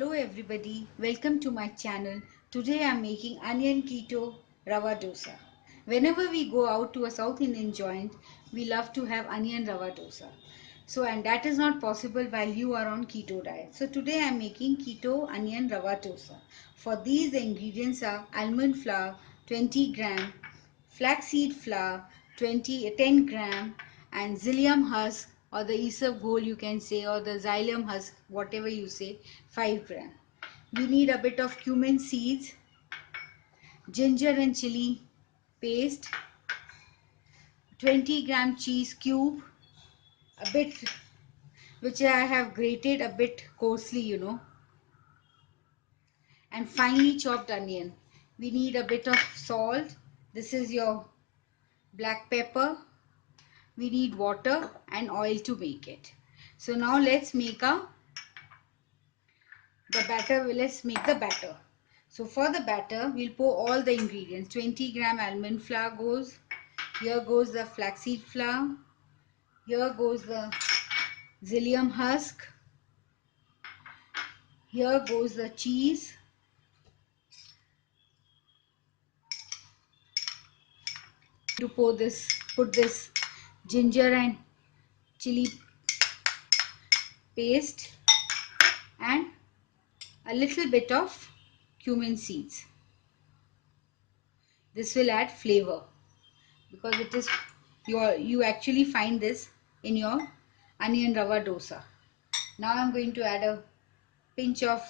Hello everybody, welcome to my channel. Today I am making onion keto rava dosa. Whenever we go out to a South Indian joint, we love to have onion rava dosa. And that is not possible while you are on keto diet. So today I am making keto onion rava dosa. For these the ingredients are almond flour 20 gram, flaxseed flour 10 gram, and psyllium husk, or the isabgol you can say, or the xylem husk, whatever you say, 5 gram. We need a bit of cumin seeds, ginger and chilli paste, 20 gram cheese cube, a bit which I have grated a bit coarsely, and finely chopped onion. We need a bit of salt. This is your black pepper. We need water and oil to make it. So now let's make the batter. Let's make the batter. So for the batter, we'll pour all the ingredients. 20 gram almond flour goes. Here goes the flaxseed flour. Here goes the psyllium husk. Here goes the cheese. To put this ginger and chili paste and a little bit of cumin seeds. This will add flavor because it is you actually find this in your onion rava dosa. Now I'm going to add a pinch of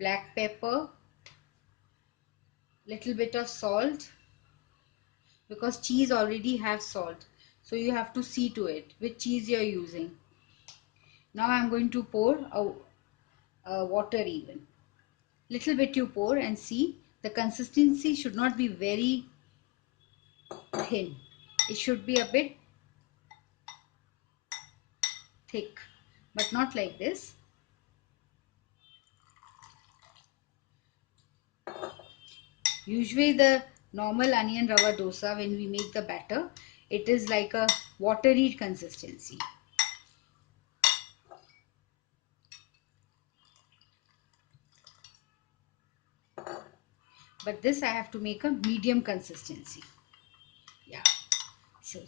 black pepper, little bit of salt, because cheese already has salt, so you have to see to it which cheese you're using. Now I'm going to pour a water even. Little bit you pour and see the consistency should not be very thin. It should be a bit thick, but not like this. Usually the normal onion rava dosa, when we make the batter, it is like a watery consistency. But this I have to make a medium consistency. Yeah. So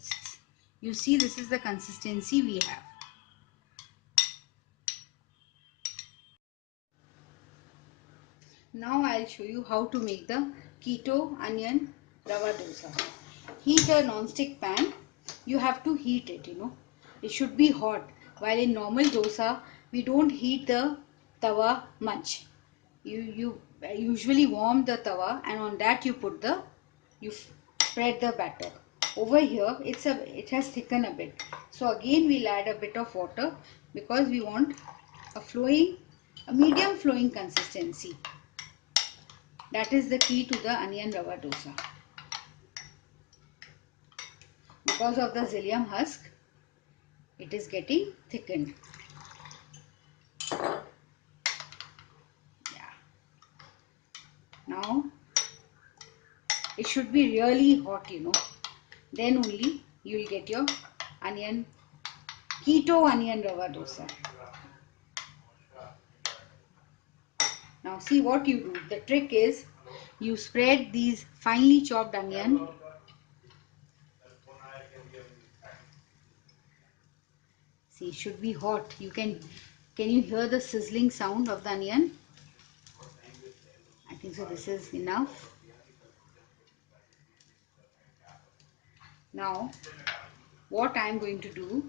you see, this is the consistency we have. Now I'll show you how to make the keto onion rava dosa. Heat a non-stick pan. You have to heat it. It should be hot. While in normal dosa, we don't heat the tawa much. You usually warm the tawa, and on that you spread the batter. Over here it has thickened a bit. So again we'll add a bit of water because we want a medium flowing consistency. That is the key to the onion rava dosa. Because of the psyllium husk, it is getting thickened. Yeah. Now it should be really hot. Then only you will get your keto onion rava dosa. Now see what you do. The trick is you spread these finely chopped onion. See, it should be hot. Can you hear the sizzling sound of the onion? I think so. This is enough. Now what I am going to do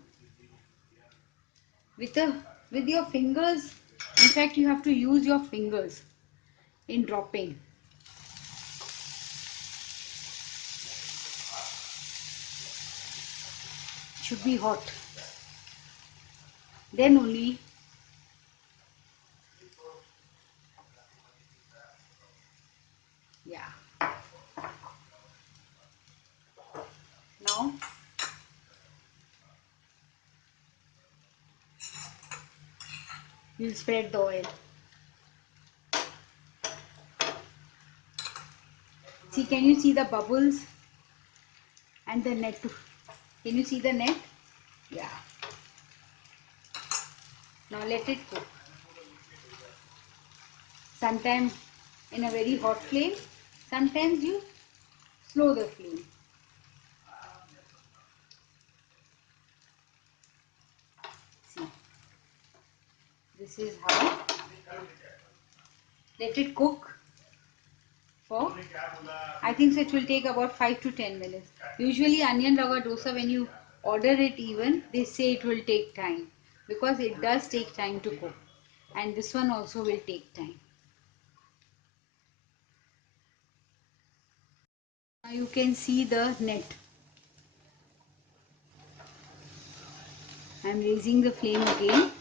with your fingers, in fact you have to use your fingers in dropping. It should be hot. Then only yeah. Now you spread the oil. See, can you see the bubbles and the net? Can you see the net? Yeah. Now let it cook. Sometimes in a very hot flame, sometimes you slow the flame. See, this is how. Let it cook for, I think so it will take about 5 to 10 minutes. Usually onion rava dosa, when you order it even, they say it will take time, because it does take time to cook, and this one also will take time. Now you can see the net. I am raising the flame again.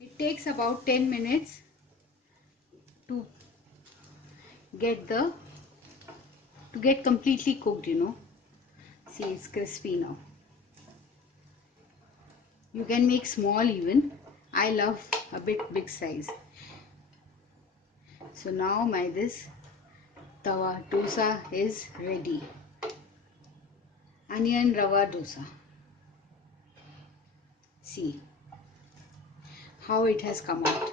It takes about 10 minutes to get the completely cooked, See, it's crispy now. You can make small even. I love a bit big size. So now my this tawa dosa is ready. Onion rava dosa. See how it has come out.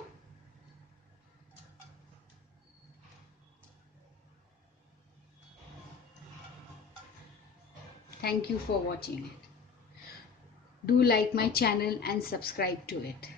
Thank you for watching it. Do like my channel and subscribe to it.